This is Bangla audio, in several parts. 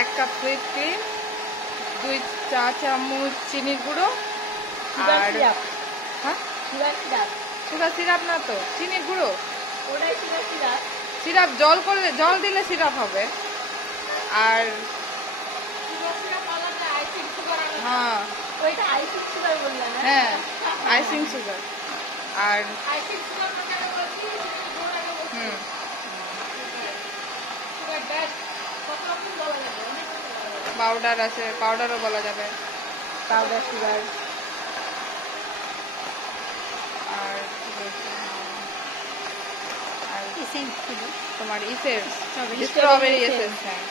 1 কাপ হুইপ ক্রিম, 2 চা চামচ চিনির গুঁড়ো, আর হ্যাঁ সুগার সিরাপ না তো, চিনির গুঁড়ো। সিরাপ জল দিলে সিরাপ হবে। আর হ্যাঁ হ্যাঁ আইসিং সুগার। আর পাউডার আছে, পাউডারও বলা যাবে, পাউডার সুগার। আর তোমার ইসেন্স, স্ট্রবেরি এসেন্স। হ্যাঁ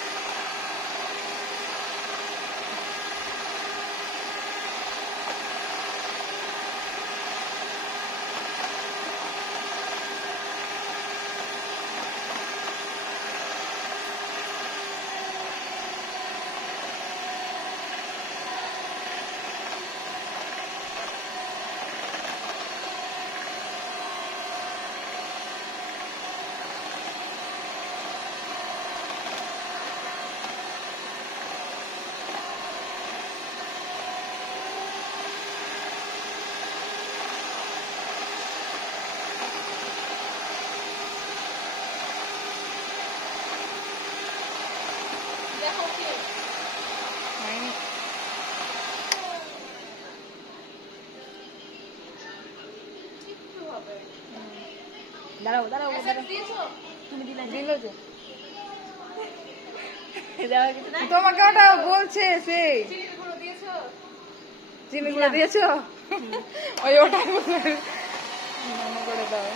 দাঁড়াও দাঁড়াও তুমি দিলে দিল যে তোমাকে ওটা বলছে সে চিনি গুঁড়ো দিয়েছো ওই ওটা মনে করে দাও।